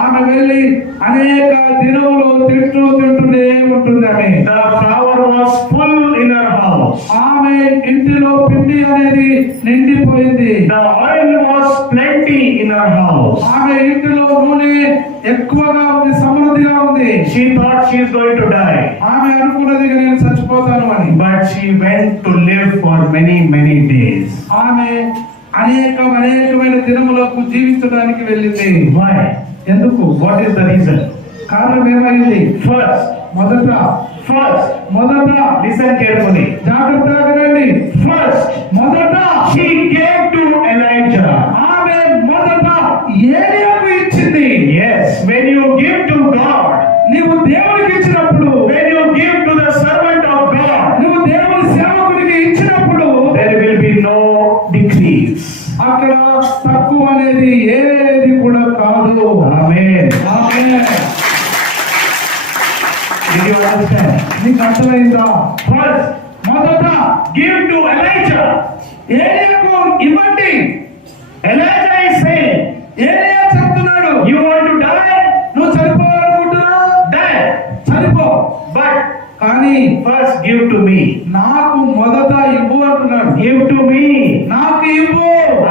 ఆమె వెళ్ళి అనేక దినములు తింటూనే ఉంటుంది. ఆమె The flour was full in her house. ఆమె ఇంటిలో పిండి అనేది నిండిపోయింది. The oil was plenty in her house. ఆమె ఇంటిలో నూనె ఎక్కువగా ఉంది, సమృద్ధిగా ఉంది. She thought she is going to die. ఆమె అనుకున్నది నేను చచ్చిపోతాను అని. But she went to live for many days. ఆమె అనేకమైన దినములకు జీవించడానికి వెళ్ళింది. Why? ఎందుకు? What is the reason? కారణం ఏమైంది? First, మొదట listen carefully. జాగ్రత్తగా వినండి. First, మొదట she gave to Elijah. ఆమె మొదట ఏలియాకు ఇచ్చింది. Yes, when you give to God, నీవు దేవునికి ఇచ్చినప్పుడు, when you give to the servant of God, నువ్వు దేవుని సేవకునికి ఇచ్చినప్పుడు there will be no decrease. అక్కడ తక్కువ అనేది ఏది కూడా కాదు. Amen. Amen. Did you understand? నీకు అర్థమైందా? First, మొదట give to Elijah. ఏలియాకు ఇవ్వండి. Elijah is saying, ఏలియా చెప్తున్నాడు, you want to die? నువ్వు చనిపోవాలనుకుంటున్నావు, Die. చనిపో. But కానీ first give to me. నాకు మొదట ఇవ్వు అంటున్నాడు. Give to me. నాకు ఇవ్వు,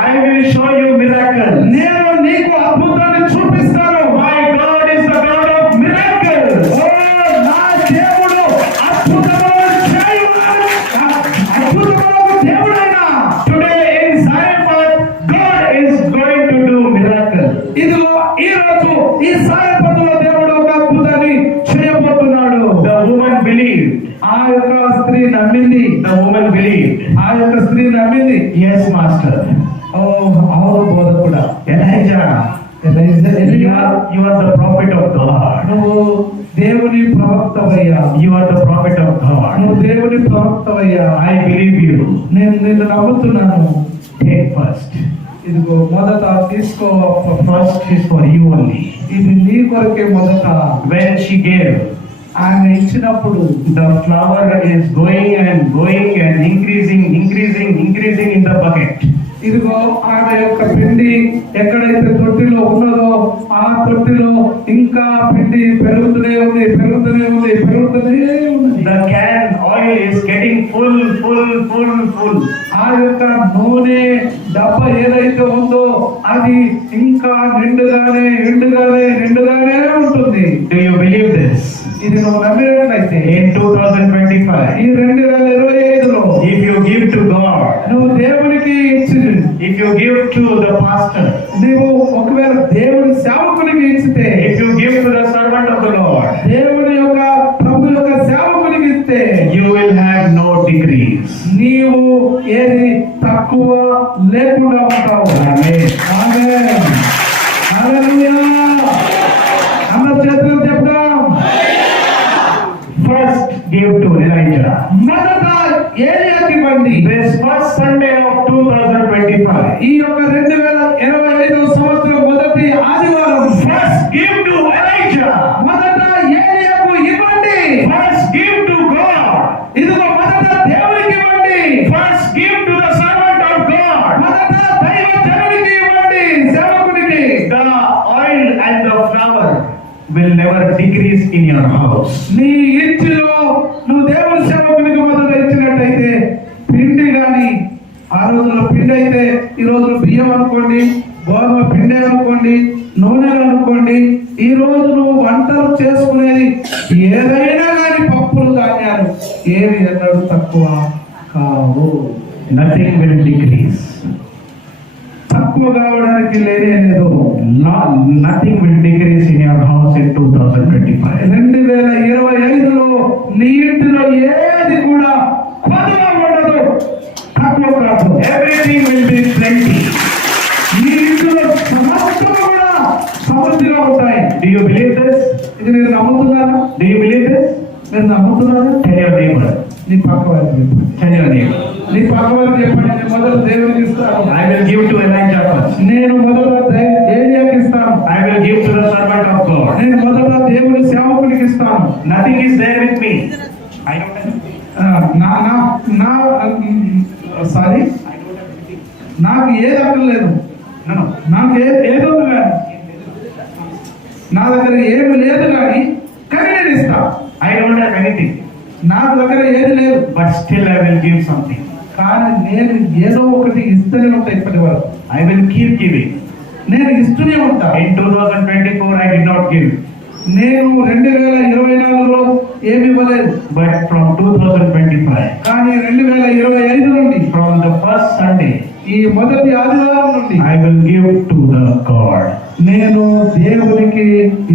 I will show you miracles. నేను నీకు అద్భుతాన్ని చూపిస్తాను. My God is the God of miracles. ఓ, నా దేవుడు అద్భుతములను చేయువాడు. అద్భుతములకు దేవుడైనా Today in Zarephath, God is going to do miracles. ఇదిగో ఈ రోజు ఈ సాయపతుల దేవుడు ఒక అద్భుతాన్ని చేయబోతున్నాడు. The woman believed. ఆ యొక్క స్త్రీ నమ్మింది. The woman believed. ఆ యొక్క స్త్రీ నమ్మింది. Yes, Master. ఓ అవును బోధకుడా. Elijah, you are the prophet of God. నువ్వు దేవుని ప్రవక్తవయ్యా. You are the prophet of నువ్వు God. దేవుని ప్రవక్తవయ్యా. I believe you. నేను నిన్ను నమ్ముతున్నాను. Take first. ఇదిగో మొదట తీసుకో. First is for you only. ఇది నీ కొరకే. మొదట When she gave, ఆమె ఇచ్చినప్పుడు the flour is going and increasing in the bucket. ఇదిగో ఆమె యొక్క పిండి ఎక్కడైతే తొట్టిలో ఉన్నదో ఆ తొట్టిలో ఇంకా పిండి పెరుగుతూనే ఉంది. The can oil is getting full. ఆ యొక్క నూనె డబ్బా ఏదైతే ఉందో అది ఇంకా నిండుగానే ఉంటుంది. Do you believe this? ఇది నువ్వు నమ్మినట్లయితే In 2025, ఈ 2025లో if you give to God, నువ్వు దేవునికి ఇచ్చి, if you give to the pastor, నీవు ఒకవేళ దేవుని సేవకునికి ఇచ్చితే, if you give to the servant of the Lord, దేవుని యొక్క ప్రభు యొక్క సేవకునికి ఇస్తే you will have no decrease. నీవు ఏది తక్కువ లేకుండా ఉంటావు. Amen. ఆమేన్. హల్లెలూయా. అందరూ చేతులు చెప్తాం. First give to Elijah. మొదట ఏలియాకి ఇవ్వండి. This first Sunday of 2025. ఈ యొక్క 2025 సంవత్సరం మొదటి ఆదివారం First give to Elijah. మొదట ఏలియాకు ఇవ్వండి. First give to God. ఇదిగో మొదట దేవునికి ఇవ్వండి. First give to the servant of God. మొదట దైవ జనునికి ఇవ్వండి, సేవకునికి. The oil and the flour will never decrease in your house. నీ ఇంటిలో నువ్వు దేవుని సేవకునికి మొదట ఇచ్చినట్టయితే పిండి గాని, ఆ రోజుల్లో పిండి అయితే ఈ రోజులో బియ్యం అనుకోండి, గోధుమ పిండి అనుకోండి, నూనెలు అనుకోండి, ఈ రోజు నువ్వు వంటలు చేసుకునేది ఏదైనా కానీ పప్పులు ధాన్యాలు ఏవి ఎన్నడూ తక్కువ కావు. Nothing will decrease. తక్కువ కావడానికి లేనే లేదు. Nothing will decrease in your house in 2025. 2025లో నీ ఇంటిలో ఏది కూడా కొద్దిగా ఉండదు, తక్కువ కాదు. Everything will be plenty. నీ ఇంటిలో సమస్తం కూడా సమృద్ధిగా ఉంటాయి. Do you believe this? ఇది మీరు నమ్ముతున్నారా? Do you believe this? మీరు నమ్ముతున్నారా? Tell your neighbor. నీ పక్క వారికి చెప్పండి. Tell your neighbor. నీ పక్క వారికి చెప్పండి. నేను మొదలు దేవునికి ఇస్తాను. I will give to Elijah first. నేను మొదట ఏలియాకి ఇస్తాను. I will give to the servant of God. నేను మొదట దేవుని సేవకునికి ఇస్తాను. Nothing is there with me. I don't have. Sorry, నాకు ఏది అక్కర్లేదు. No. నాకు ఏదో నా దగ్గర ఏమి లేదు కానీ నేను ఇస్తా. I don't have anything, నా దగ్గర ఏది లేదు, but still I will give something. కానీ నేను ఏదో ఒకటి ఇస్తూనే ఉంటా. ఇప్పటి వరకు I will keep giving. నేను ఇస్తూనే ఉంటా. In 2024, I did not give, నేను 2024లో ఏమి ఇవ్వలేదు, but from 2025, కానీ 2025 నుండి from the first Sunday, ఈ మొదటి ఆదివారం నుండి I will give to the God. నేను దేవునికి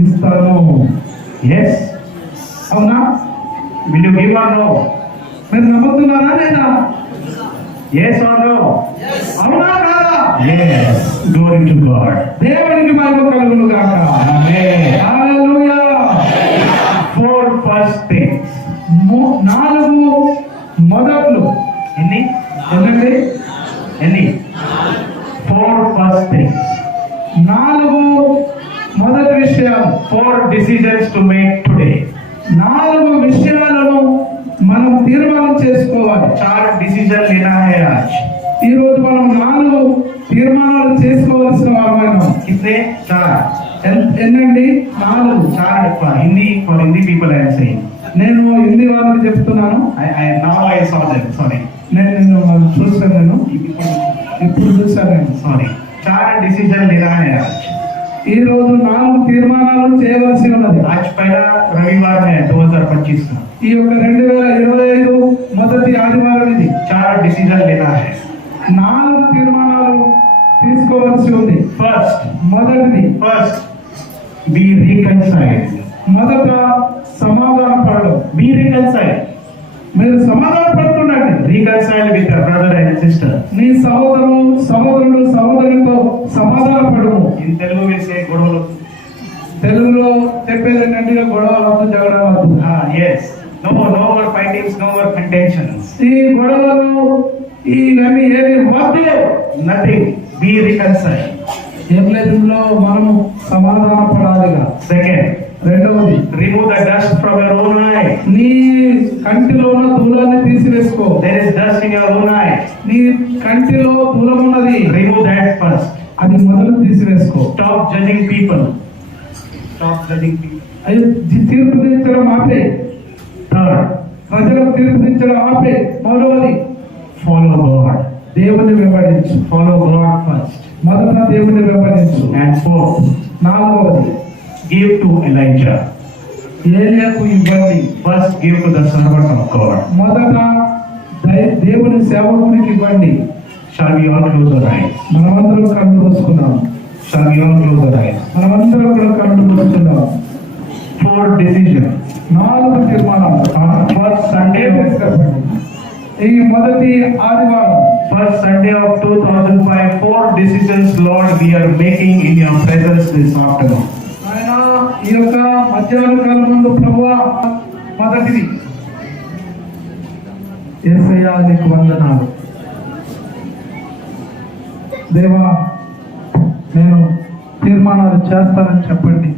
ఇస్తాను. Yes? అవునా? Will you give or no? మీరు నమ్ముతున్నారా లేదా? Yes or no? అవునా కాదా? Yes. Glory to God. దేవునికి మహిమ కలుగును గాక. Amen. హల్లెలూయా. 4 first things. 4 మొదట్లు Any? ఏంటండి? Any? 4 first things. 4 మొదటి విషయాలు, 4 decisions to make today. 4 విషయాలను మనం తీర్మానం చేసుకోవాలి. 4 decision लेना है आज. ఈ రోజు మనం 4 తీర్మానాలు చేసుకోవాల్సిన వారమైనాం. कितने? 4. ఎన్నండి? 4. 4 for Hindi people I am saying. నేను హిందీ వాళ్ళకి చెప్తున్నాను. Now I saw them. Sorry. నేను వాళ్ళు చూస్తాను. ఇప్పుడు చూసాను నేను. Sorry. 4 decision लेना है आज. ఈ రోజు 4 తీర్మానాలు చేయవలసి ఉన్నది. आज पहला रविवार है 2025 का. ఈ యొక్క 2025 మొదటి ఆదివారం ఇది. 4 decision लेना है. 4 తీర్మానాలు తీసుకోవాల్సి ఉంది. First, మొదటిది, be reconciled. మొదట సమాధాన పడడం. Be reconciled. మీరు సమాధాన పడుతుండండి. Reconcile with your brother and sister. నీ సహోదరుడు సహోదరునితో సమాధాన పడము. In Telugu we say గొడవలు. తెలుగులో చెప్పేది ఏంటంటే గొడవలవద్దు, జగడవద్దు. Yes. No more fightings, no more contentions. ఈ గొడవలు ఇవన్నీ ఏమి వద్దు. Nothing. Be reconciled. ఏం లేదు, ఇందులో మనము సమాధాన పడాలిగా. Second, రెండవది, remove the dust from your own eye. నీ కంటిలో ఉన్న ధూళాన్ని తీసివేసుకో. There is dust in your own eye. నీ కంటిలో ధూళం ఉన్నది, Remove that first. అది మొదలు తీసివేసుకో. Stop judging people. Stop judging people. అది తీర్పు తీర్చడం ఆపే. Third, ప్రజలకు తీర్పు తీర్చడం ఆపే. మూడవది, follow God. దేవుని వెంబడించు. Follow God first. మొదట దేవుని వెంబడించు. And fourth, నాలుగవది, give to Elijah. ఏలియాకు ఇవ్వండి. First, give to the servant of God. మొదట దేవుని సేవకునికి ఇవ్వండి. Shall we all close our eyes? మనమందరం కళ్ళు మూసుకున్నాం. Shall we all close our eyes? మనమందరం కూడా కళ్ళు మూసుకున్నాం. 4 decisions. 4 తీర్మానాలు. First Sunday, ఈ మొదటి ఆదివారం, first Sunday of 2005, 4 decisions, Lord, we are making in your presence this afternoon. ఆయన ఈ యొక్క మధ్యాహ్న కాలం ముందు ప్రభువా మొదటిది, యేసయ్యా నీకు వందనాలు. దేవా నేను తీర్మానాలు చేస్తానని చెప్పండి.